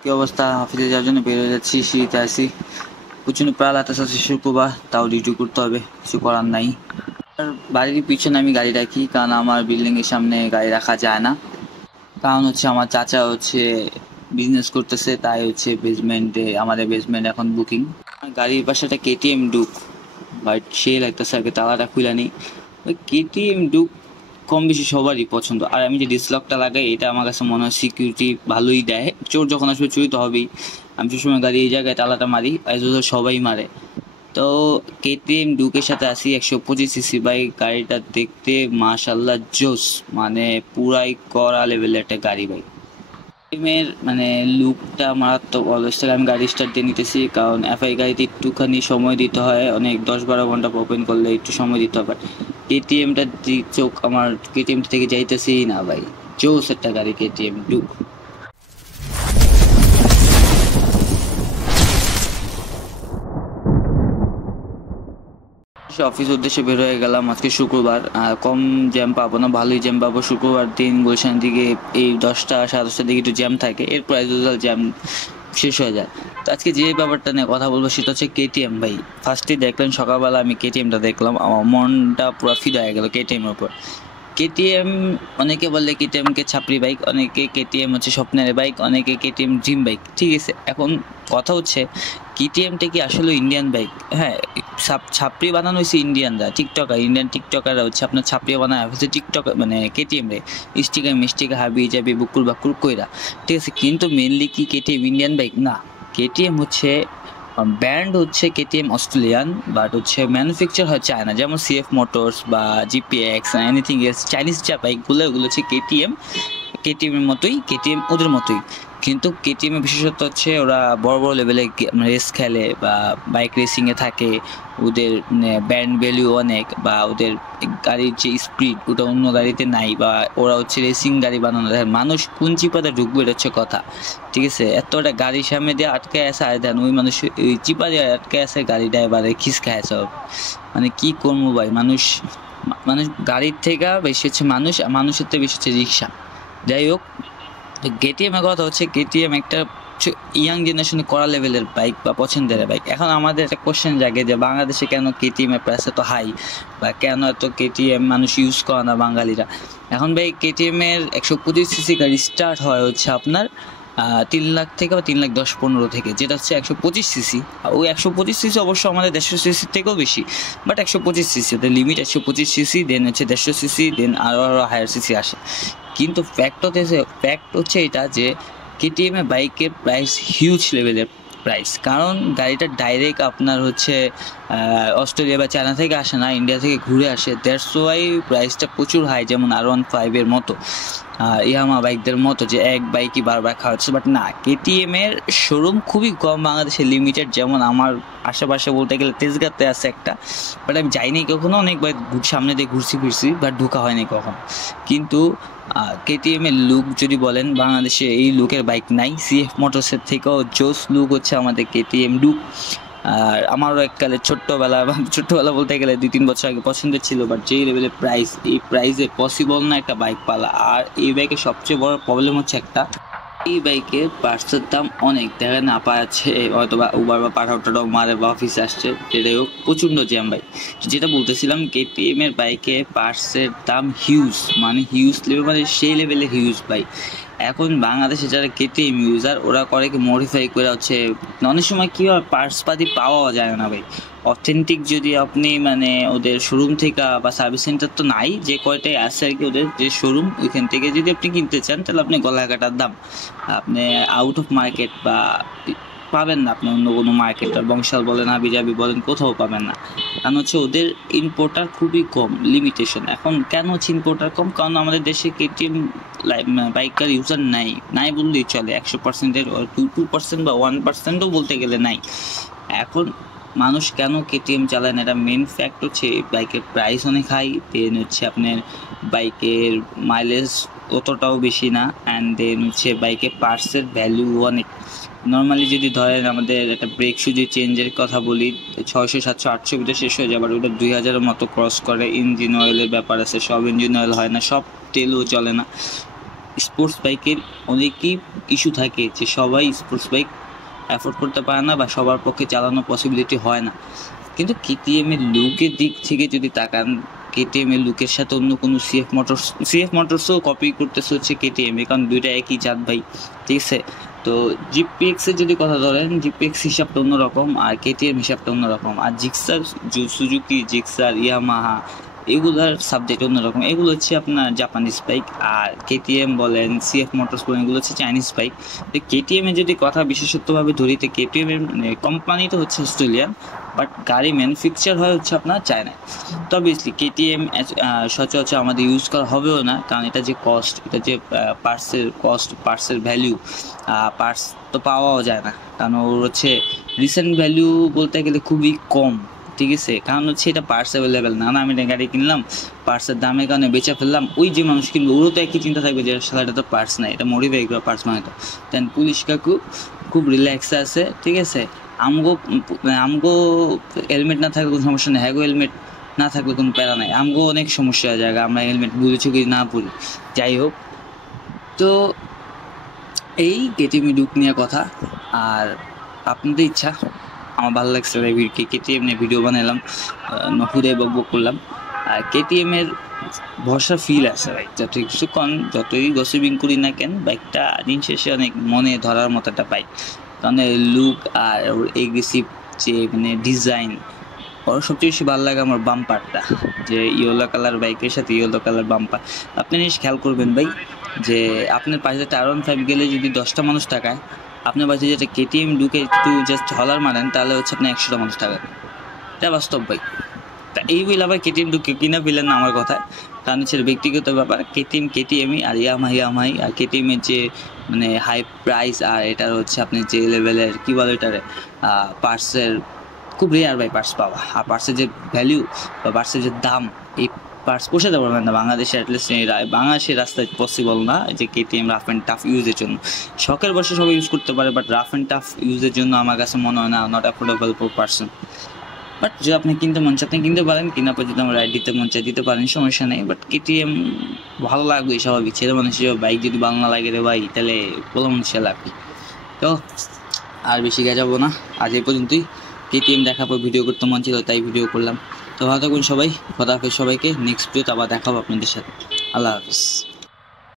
কি অবস্থা? অফিসে যাওয়ার জন্য বের হয়ে যাচ্ছি, শীতে আসি, প্রচন্ড প্রায় লাগতেছে। শুক্রবার, তাও ডিউটি করতে হবে, কিছু করার নাই। আর বাড়ির পিছনে আমি গাড়ি রাখি, কারণ আমার বিল্ডিং এর সামনে গাড়ি রাখা যায় না। কারণ হচ্ছে আমার চাচা বিজনেস করতেছে, তাই বেসমেন্টে, আমাদের বেসমেন্ট এখন বুকিং। গাড়ির পাশে একটা কেটিএম ডুক, বাট সে লাগতেছে আগে তালাটা খুলে নিই। ওই কেটিএম ডুক কম বেশি সবারই পছন্দ। আর আমি যে ডিসলকটা লাগাই, এটা আমার কাছে মনে হয় সিকিউরিটি ভালোই দেয়। চোর যখন আসবে, চুরি তো হবেই। আমি সবসময় গাড়ি এই জায়গায় তালাটা মারি, আর সবাই মারে। তো কেটিএম ডুকের সাথে আসি 125 সিসি বাইক। গাড়িটা দেখতে মাশাল্লাহ জোস, মানে পুরাই কড়া লেভেলের একটা গাড়ি ভাই। এর মানে লুকটা মারাত্মক। অবশ্যই আমি গাড়ি স্টার্ট দিয়ে নিতেছি, কারণ এফআই গাড়িতে একটুখানি সময় দিতে হয়, অনেক 10-12 ঘন্টা ওপেন করলে একটু সময় দিতে হবে। কেটিএমটা চোখ আমার কেটিএম থেকে যাইতেছি না ভাই। জোস একটা গাড়ি কেটিএম ডুক। অফিস উদ্দেশ্যে বের হয়ে গেলাম। আজকে শুক্রবার, কম জ্যাম পাবো না, ভালোই জ্যাম পাবো। শুক্রবার দিন গুলশান দিকে এই 10টা-10:30টার দিকে একটু জ্যাম থাকে, এরপর জ্যাম শেষ হয়ে যায়। তো আজকে যে ব্যাপারটা নিয়ে কথা বলবো সেটা হচ্ছে কেটিএম ভাই। ফার্স্টে দেখলেন সকালবেলা আমি কেটিএমটা দেখলাম, আমার মনটা পুরো ফিদা হয়ে গেল কেটিএম এর উপর। কেটিএম, অনেকে বলে কেটিএম কে ছাপরি বাইক, অনেকে কেটিএম হচ্ছে স্বপ্নের বাইক, অনেকে কেটিএম ড্রিম বাইক। ঠিক আছে, এখন কথা হচ্ছে কেটিএমটা কি আসলে ইন্ডিয়ান বাইক? হ্যাঁ, ছাপরি বানানো হয়েছে ইন্ডিয়ানরা, ইন্ডিয়ান টিকটকাররা হচ্ছে আপনার ছাপরি বানায় হচ্ছে টিকটক, মানে কেটিএম রে স্টিকার মিস্টিকার হাবি যাবি বুকুর বাকুর কইরা। ঠিক আছে, কিন্তু মেনলি কি কেটিএম ইন্ডিয়ান বাইক না। কেটিএম হচ্ছে ব্র্যান্ড, হচ্ছে কেটিএম অস্ট্রেলিয়ান, বাট হচ্ছে ম্যানুফ্যাকচার হয় চায়না। যেমন সিএফ মোটরস বা জিপিএক্স, এনিথিং এলস, চাইনিজ যা বাইকগুলো, ওগুলো হচ্ছে কেটিএম এর মতোই, কেটিএম ওদের মতোই। কিন্তু কেটিএম এর বিশেষত্ব হচ্ছে ওরা বড় বড় লেভেলে রেস খেলে বা বাইক রেসিংয়ে থাকে। ওদের ব্র্যান্ড ভ্যালু অনেক, বা ওদের গাড়ির যে স্পিড ওটা অন্য গাড়িতে নাই, বা ওরা হচ্ছে রেসিং গাড়ি বানানো। মানুষ কোন চিপাতে ঢুকবে, এটা হচ্ছে কথা। ঠিক আছে, এতটা গাড়ির সামনে দিয়ে আটকে আছে, আর দেন ওই মানুষ ওই চিপা দিয়ে আটকে আছে, গাড়ি ড্রাইভারে খিসকায় সব। মানে কি করবো ভাই, মানুষ গাড়ির থেকে বেশি হচ্ছে মানুষের থেকে বেশি হচ্ছে রিক্সা। যাই হোক, কেটিএম এর কথা হচ্ছে, কেটিএম একটা ইয়াং জেনারেশনে করা লেভেলের বাইক বা পছন্দের বাইক। এখন আমাদের একটা কোশ্চেন জাগে যে বাংলাদেশে কেন কেটিএম এর প্রাইস এত হাই, বা কেন এত কেটিএম মানুষ ইউজ করে না বাঙালিরা। এখন ভাই কেটিএম এর 125 সিসি গাড়ি স্টার্ট হয় হচ্ছে আপনার 3 লাখ থেকে, বা 3,10,15 থেকে, যেটা হচ্ছে 125 সিসি। ওই 125 সিসি অবশ্য আমাদের 150 সিসির থেকেও বেশি, বাট 125 সিসি ওদের লিমিট। 125 সিসি, দেন হচ্ছে 150 সিসি, দেন আরও হায়ার সিসি আসে। কিন্তু ফ্যাক্ট হচ্ছে এটা যে কেটিএম এর বাইকের প্রাইস হিউজ লেভেলের প্রাইস, কারণ গাড়িটা ডাইরেক্ট আপনার হচ্ছে অস্ট্রেলিয়া বা চায়না থেকে আসে না, ইন্ডিয়া থেকে ঘুরে আসে। দ্যাটস ওয়াই প্রাইসটা প্রচুর হাই। যেমন R15 এর মতো, ইয়ামা বাইকদের মতো যে এক বাইকই বারবার খাওয়াচ্ছে, বাট না, কেটিএম এর শোরুম খুবই কম বাংলাদেশে, লিমিটেড। যেমন আমার আশেপাশে বলতে গেলে তেজগাঁতে আছে একটা, বাট আমি যাইনি কখনো। অনেকবার সামনে দিয়ে ঘুরছি ফিরছি, বাট ঢোকা হয়নি কখন। কিন্তু কেটিএম এর লুক যদি বলেন, বাংলাদেশে এই লুকের বাইক নাই। সিএফ মোটরসের থেকেও জোস লুক হচ্ছে আমাদের কেটিএম ডুক। আর আমারও এককালে ছোট্টবেলা বলতে গেলে 2-3 বছর আগে পছন্দের ছিল, বাট যেই লেভেলের প্রাইস, এই প্রাইসে পসিবল না একটা বাইক পালা। আর এই বাইকের সবচেয়ে বড় প্রবলেম হচ্ছে একটা, এই বাইকের পার্টসের দাম অনেক। দেখা না পাচ্ছে হয়তো বা উবার বা পাঠাও মারে বা অফিসে আসছে, যেটাই হোক প্রচণ্ড জ্যাম ভাই। যেটা বলতেছিলাম, কেটিএম এর বাইকে পার্টসের দাম হিউজ, মানে হিউজ লেভেল, মানে সেই লেভেলে হিউজ ভাই। এখন বাংলাদেশে যারা কেটিএম ইউজার, ওরা করে কি মডিফাই করে হচ্ছে, অনেক সময় কী হয় পার্টস পাতি পাওয়া যায় না ভাই। অথেন্টিক যদি আপনি মানে ওদের শোরুম থেকে বা সার্ভিস সেন্টার তো নাই, যে কয়টাই আছে আর কি ওদের যে শোরুম, ওইখান থেকে যদি আপনি কিনতে চান, তাহলে আপনি গলা কাটার দাম। আপনি আউট অফ মার্কেট বা পাবেন না, আপনি অন্য কোনো মার্কেটার, বংশাল বলেন, হাবিজাবি বলেন, কোথাও পাবেন না। কারণ হচ্ছে ওদের ইম্পোর্টার খুবই কম, লিমিটেশন। এখন কেন হচ্ছে ইম্পোর্টার কম? কারণ আমাদের দেশে কেটিএম বাইকার ইউজার নাই বললেই চলে। 100%-এর 2% বা 1%ও বলতে গেলে নাই। এখন মানুষ কেন কেটিএম চালায় না, এটা মেন ফ্যাক্ট হচ্ছে বাইকের প্রাইস অনেক হাই, দেন হচ্ছে আপনার বাইকের মাইলেজ অতটাও বেশি না, অ্যান্ড দেন হচ্ছে বাইকের পার্টসের ভ্যালু অনেক। নর্মালি যদি ধরেন আমাদের একটা ব্রেক শু যে চেঞ্জের কথা বলি, 600, 700, 800 ভিতরে শেষ হয়ে যাবে, ওটা 2000-এর মতো ক্রস করে। ইঞ্জিন অয়েলের ব্যাপার আছে, সব ইঞ্জিন অয়েল হয় না, সব তেলও চলে না। স্পোর্টস বাইকের অনেকই ইস্যু থাকে যে সবাই স্পোর্টস বাইক অ্যাফোর্ড করতে পারে না বা সবার পক্ষে চালানোর পসিবিলিটি হয় না। কিন্তু কেটিএম এর লুকের দিক থেকে যদি তাকান, কেটিএম এর লুকের সাথে অন্য কোনো সিএফ মোটরসও কপি করতেছে হচ্ছে কেটিএম এ, কারণ দুইটা একই জাত ভাই, ঠিক আছে। তো জিপিএক্স এর যদি কথা ধরেন, জিপিএক্স হিসাবটা অন্যরকম আর কেটিএম হিসাবটা অন্যরকম, আর জিক্সার, সুজুকি জিক্সার, ইয়ামাহা এগুলার সাবজেক্ট অন্যরকম। এগুলো হচ্ছে আপনার জাপানিজ বাইক, আর কেটিএম বলেন, সিএফ মোটরস বলেন, এগুলো হচ্ছে চাইনিজ বাইক। তো কেটিএম এর যদি কথা বিশেষত্বভাবে ধরি, তো কেটিএম এর কোম্পানি তো হচ্ছে অস্ট্রেলিয়ান, বাট গাড়ি ম্যানুফ্যাকচার হয় হচ্ছে আপনার চায়নায়। তো অবভিয়াসলি কেটিএম সচরাচর আমাদের ইউজ করা হবেও না, কারণ এটা যে কস্ট, এটা যে পার্টসের ভ্যালু, পার্টস তো পাওয়াও যায় না, কারণ ওর হচ্ছে রিসেন্ট ভ্যালু বলতে গেলে খুবই কম, ঠিক আছে। কারণ হচ্ছে এটা পার্টস অ্যাভেলেবেল না, আমি একটা গাড়ি কিনলাম, পার্টসের দামের কারণে বেচে ফেললাম, ওই যে মানুষ কিনবে ওরও তো একই চিন্তা থাকবে যে আসলে এটা তো পার্টস নাই, এটা মডিফাই করা পার্টস বানাতো। দেন পুলিশ কাকু খুব রিল্যাক্সে আছে, ঠিক আছে। আমগো হেলমেট না থাকলে কোনো সমস্যা নেই, হ্যাগো হেলমেট না থাকলে কোনো প্যারা নাই, আমগো অনেক সমস্যা হয়ে যায় আমরা হেলমেট বুঝেছি কি না পড়ি। যাই হোক, তো এই কেটিএম লুক নিয়ে কথা। আর আপনাদের ইচ্ছা, আমার ভালো লাগছে ভাই কেটিএম নিয়ে ভিডিও বানালাম, নহুরে বক করলাম। আর কেটিএম এর ভরসা ফিল আছে ভাই, যত কিছুক্ষণ যতই গসিপিং করি না কেন, বাইকটা দিন শেষে অনেক মনে ধরার মতো একটা বাইক, কারণ লুক আর ওর এগ্রেসিভ যে মানে ডিজাইন। ওর সবচেয়ে বেশি ভালো লাগে আমার বাম্পারটা, যে ইয়েলো কালার বাইকের সাথে ইয়েলো কালার বাম্পার। আপনি জিনিস খেয়াল করবেন ভাই, যে আপনার পাশে যেটা R15 গেলে যদি 10টা মানুষ তাকায়, আপনার পাশে যেটা কেটিএম ঢুকে একটু জাস্ট হলার মারেন, তাহলে হচ্ছে আপনি 100টা মানুষ তাকায়। এটা বাস্তব ভাই। তা এই বলে আবার কেটিএম ঢুকে কিনা ফেলেন না আমার কথায়, কারণ হচ্ছে ব্যক্তিগত ব্যাপার। কেটিএমই, আর ইয়ামাহাই। আর কেটিএমের যে মানে হাই প্রাইস, আর এটার হচ্ছে আপনি যে লেভেলের কী বলে এটারে পার্টসের, খুব রেয়ার ভাই পার্টস পাওয়া। আর পার্টসের যে ভ্যালু বা পার্টসের যে দাম, এই পার্টস পোষাতে পারবেন না বাংলাদেশে, অ্যাটলিস্ট বাংলাদেশের রাস্তায় পসিবল না যে কেটিএম রাফ অ্যান্ড টাফ ইউজের জন্য। শখের বসে সবাই ইউজ করতে পারে, বাট রাফ অ্যান্ড টাফ ইউজের জন্য আমার কাছে মনে হয় না, not affordable for person. But যদি আপনি কিনতে মন চান আপনি কিনতে পারেন, কিনা পর যদি আমার রাইড দিতে মন চাই দিতে পারেন, সমস্যা নেই। বাট কেটিএম ভালো লাগবে স্বাভাবিক, ছেলে মানুষের বাইক যদি ভালো না লাগে রে ভাই, তাহলে পোলা মানুষের লাগবে। তো আর বেশি যাবো না, আজ এই পর্যন্তই। কেটিএম দেখার পর ভিডিও করতে মন ছিল তাই ভিডিও করলাম। তো ভালো থাকুন সবাই, খোদা হাফেজ সবাইকে, নেক্সট ভিডিওতে আবার দেখাবো আপনাদের সাথে। আল্লাহ হাফিজ।